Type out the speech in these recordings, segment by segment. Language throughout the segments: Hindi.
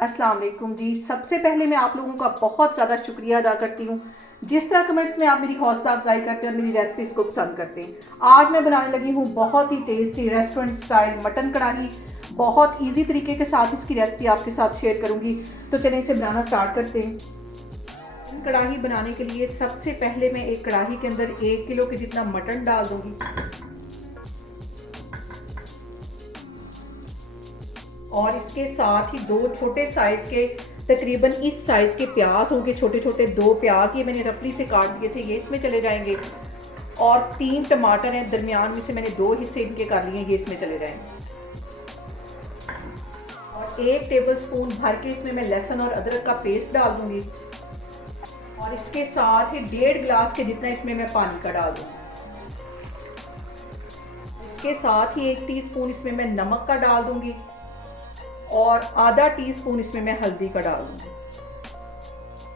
अस्सलाम वालेकुम जी। सबसे पहले मैं आप लोगों का बहुत ज़्यादा शुक्रिया अदा करती हूँ जिस तरह कमेंट्स में आप मेरी हौसला अफजाई करते हैं और मेरी रेसिपीज़ को पसंद करते हैं। आज मैं बनाने लगी हूँ बहुत ही टेस्टी रेस्टोरेंट स्टाइल मटन कढ़ाई। बहुत इजी तरीके के साथ इसकी रेसिपी आपके साथ शेयर करूँगी, तो चलें इसे बनाना स्टार्ट करते हैं। मटन कढ़ाई बनाने के लिए सबसे पहले मैं एक कढ़ाई के अंदर 1 किलो के जितना मटन डाल दूँगी और इसके साथ ही 2 छोटे साइज़ के तकरीबन इस साइज़ के प्याज होंगे, छोटे छोटे 2 प्याज ये मैंने रफली से काट दिए थे, ये इसमें चले जाएंगे। और 3 टमाटर हैं, दरमियान में से मैंने 2 हिस्से इनके कर लिए, ये इसमें चले जाएंगे। और 1 टेबलस्पून भर के इसमें मैं लहसुन और अदरक का पेस्ट डाल दूंगी और इसके साथ ही 1.5 गिलास के जितना इसमें मैं पानी का डाल दूंगी। इसके साथ ही 1 टीस्पून इसमें मैं नमक का डाल दूंगी और आधा टीस्पून इसमें मैं हल्दी का डाल दूंगी।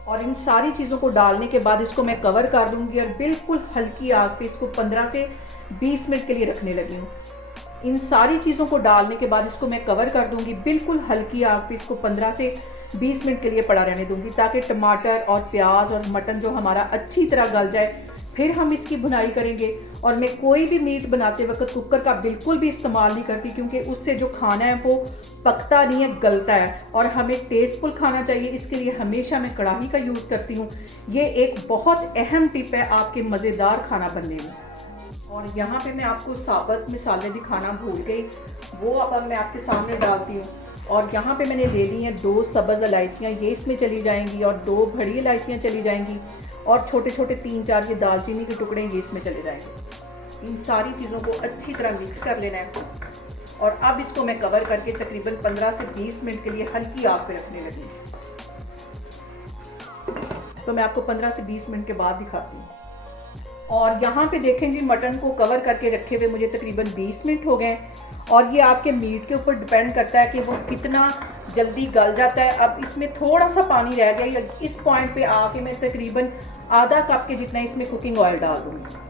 और इन सारी चीज़ों को डालने के बाद इसको मैं कवर कर दूंगी और बिल्कुल हल्की आग पे इसको 15 से 20 मिनट के लिए रखने लगी हूँ। इन सारी चीज़ों को डालने के बाद इसको मैं कवर कर दूंगी, बिल्कुल हल्की आग पे इसको 15 से 20 मिनट के लिए पड़ा रहने दूंगी ताकि टमाटर और प्याज और मटन जो हमारा अच्छी तरह गल जाए। फिर हम इसकी भुनाई करेंगे। और मैं कोई भी मीट बनाते वक्त कुकर का बिल्कुल भी इस्तेमाल नहीं करती, क्योंकि उससे जो खाना है वो पकता नहीं है, गलता है। और हमें टेस्टफुल खाना चाहिए, इसके लिए हमेशा मैं कढ़ाई का यूज़ करती हूँ। ये एक बहुत अहम टिप है आपके मज़ेदार खाना बनने में। और यहाँ पे मैं आपको साबुत मसाले दिखाना भूल गई, वो अब मैं आपके सामने डालती हूँ। और यहाँ पे मैंने ले ली हैं 2 सब्ज़ इलायचियाँ, ये इसमें चली जाएंगी और 2 बड़ी इलायचियाँ चली जाएंगी और छोटे छोटे 3-4 ये दालचीनी के टुकड़े ये इसमें चले जाएंगे। इन सारी चीज़ों को अच्छी तरह मिक्स कर लेना है और अब इसको मैं कवर करके तकरीबन 15 से 20 मिनट के लिए हल्की आग पे रखने लगी। तो मैं आपको 15 से 20 मिनट के बाद दिखाती हूँ। और यहाँ पे देखें जी, मटन को कवर करके रखे हुए मुझे तकरीबन 20 मिनट हो गए और ये आपके मीट के ऊपर डिपेंड करता है कि वो कितना जल्दी गल जाता है। अब इसमें थोड़ा सा पानी रह गया, इस पॉइंट पे आके मैं तकरीबन आधा कप के जितना इसमें कुकिंग ऑयल डाल दूँगी।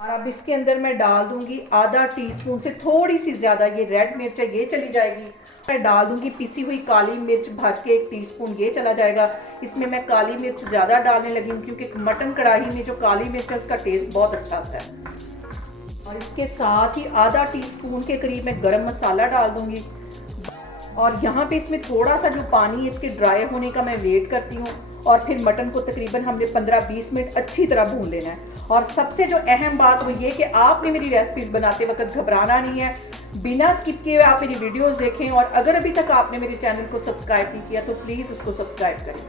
और अब इसके अंदर मैं डाल दूंगी आधा टीस्पून से थोड़ी सी ज़्यादा, ये रेड मिर्च है, ये चली जाएगी। मैं डाल दूंगी पिसी हुई काली मिर्च भर के 1 टीस्पून, ये चला जाएगा। इसमें मैं काली मिर्च ज़्यादा डालने लगी हूँ क्योंकि मटन कढ़ाई में जो काली मिर्च है उसका टेस्ट बहुत अच्छा आता है। और इसके साथ ही आधा टीस्पून के करीब मैं गरम मसाला डाल दूंगी। और यहाँ पे इसमें थोड़ा सा जो पानी इसके ड्राई होने का मैं वेट करती हूँ और फिर मटन को तकरीबन हमने 15-20 मिनट अच्छी तरह भून लेना है। और सबसे जो अहम बात वो ये कि आपने मेरी रेसिपीज़ बनाते वक्त घबराना नहीं है, बिना स्किप किए हुए आप मेरी वीडियोस देखें। और अगर अभी तक आपने मेरे चैनल को सब्सक्राइब नहीं किया तो प्लीज़ उसको सब्सक्राइब करें।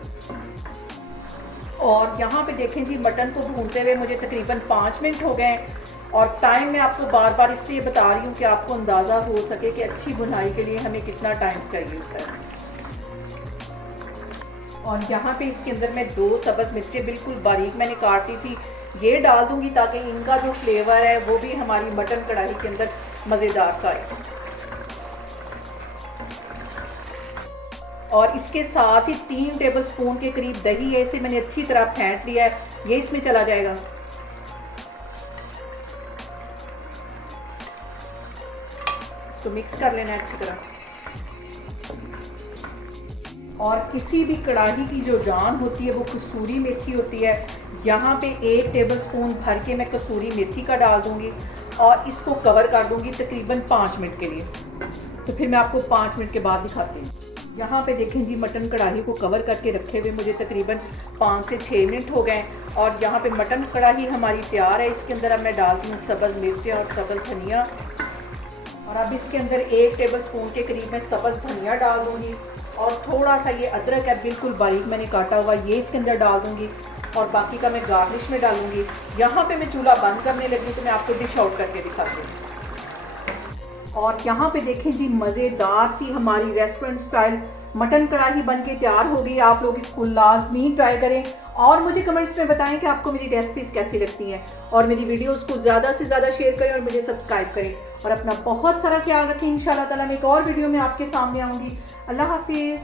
और यहाँ पे देखें जी, मटन को भूनते हुए मुझे तकरीबन 5 मिनट हो गए और टाइम मैं आपको बार बार इसलिए बता रही हूँ कि आपको अंदाज़ा हो सके कि अच्छी भुनाई के लिए हमें कितना टाइम चाहिए होता है। और यहाँ पे इसके अंदर मैं 2 सब्ज़ मिर्चें बिल्कुल बारीक मैंने काटी थी, ये डाल दूंगी ताकि इनका जो फ्लेवर है वो भी हमारी मटन कढ़ाई के अंदर मज़ेदार सा आए। और इसके साथ ही 3 टेबलस्पून के करीब दही है, इसे मैंने अच्छी तरह फेंट लिया है, ये इसमें चला जाएगा। इसको मिक्स कर लेना है अच्छी तरह। और किसी भी कढ़ाई की जो जान होती है वो कसूरी मेथी होती है। यहाँ पे 1 टेबलस्पून भर के मैं कसूरी मेथी का डाल दूँगी और इसको कवर कर दूँगी तकरीबन 5 मिनट के लिए। तो फिर मैं आपको 5 मिनट के बाद दिखाती हूँ। यहाँ पे देखें जी, मटन कढ़ाई को कवर करके रखे हुए मुझे तकरीबन 5 से 6 मिनट हो गए और यहाँ पे मटन कढ़ाई हमारी तैयार है। इसके अंदर अब मैं डालती हूँ सब्ज़ मिर्चें और सब्ज़ धनिया। और अब इसके अंदर 1 टेबलस्पून के करीब मैं सब्ज़ धनिया डाल दूँगी और थोड़ा सा ये अदरक है बिल्कुल बारीक मैंने काटा हुआ, ये इसके अंदर डाल दूँगी और बाकी का मैं गार्निश में डालूँगी। यहाँ पे मैं चूल्हा बंद करने लगी तो मैं आपको डिश आउट करके दिखाती हूँ। और यहाँ पे देखें जी, मज़ेदार सी हमारी रेस्टोरेंट स्टाइल मटन कढ़ाई बन के तैयार हो गई। आप लोग इसको लाजमी ट्राई करें और मुझे कमेंट्स में बताएं कि आपको मेरी रेसिपीज़ कैसी लगती हैं। और मेरी वीडियोस को ज़्यादा से ज़्यादा शेयर करें और मुझे सब्सक्राइब करें और अपना बहुत सारा ख्याल रखें। इंशाल्लाह ताला मैं एक और वीडियो में आपके सामने आऊँगी। अल्लाह हाफिज़।